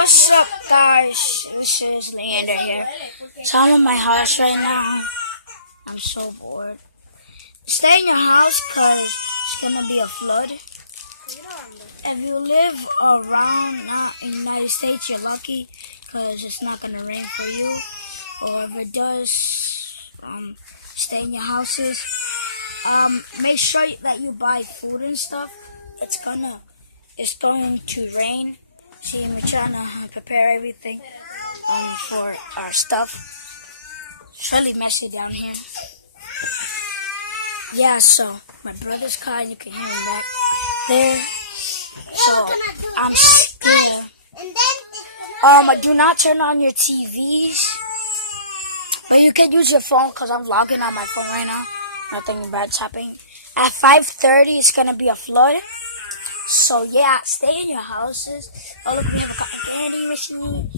What's up, guys? This is Leander here. So I'm in my house right now. I'm so bored. Stay in your house because it's gonna be a flood. If you live around in the United States, you're lucky because it's not gonna rain for you. Or if it does, stay in your houses. Make sure that you buy food and stuff. It's going to rain. See, we're trying to prepare everything for our stuff. It's really messy down here. Yeah, so my brother's car, you can hear him back there. So I'm scared. Do not turn on your TVs, but you can use your phone because I'm vlogging on my phone right now. Nothing bad's happening. At 5:30, it's gonna be a flood. So yeah, stay in your houses. Oh look, we have a cotton candy machine.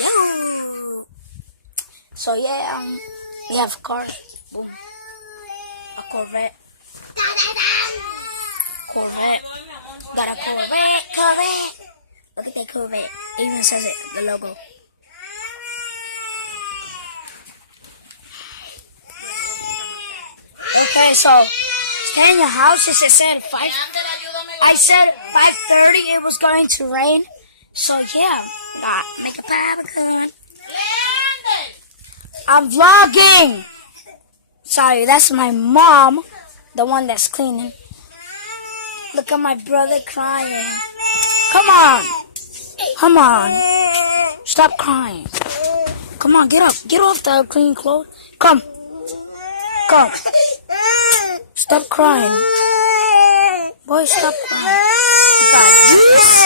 Yo. So yeah, we have a car. Boom. A Corvette. Corvette. Got a Corvette. Look at that Corvette. It even says it, the logo. Okay, so stay in your houses. It said 5. I said 5:30 it was going to rain. So yeah, make a popcorn. I'm vlogging. Sorry, that's my mom, the one that's cleaning. Look at my brother crying. Come on. Come on. Stop crying. Come on, get up. Get off the clean clothes. Come. Come. Stop crying. Boy, stop crying. We got juice.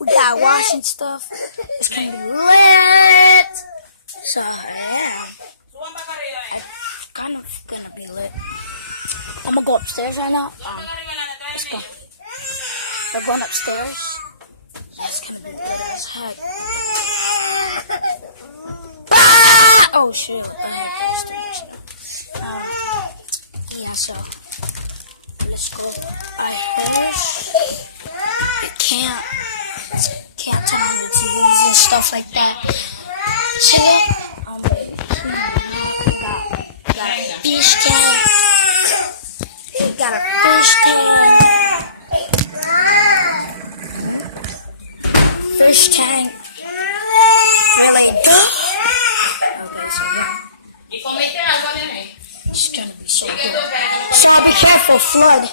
We got washing stuff. It's gonna be lit. So yeah, it's kind of gonna be lit. I'm gonna go upstairs right now. Let's go. We're going upstairs. It's gonna be lit as heck. Ah! Oh shit! What the heck? Yeah, so let's go. I heard you can't turn on the TVs and stuff like that. So got a fish tank. Got a fish tank. Fish tank. Really good. Okay, so yeah. It's gonna be so good. So be careful, flood.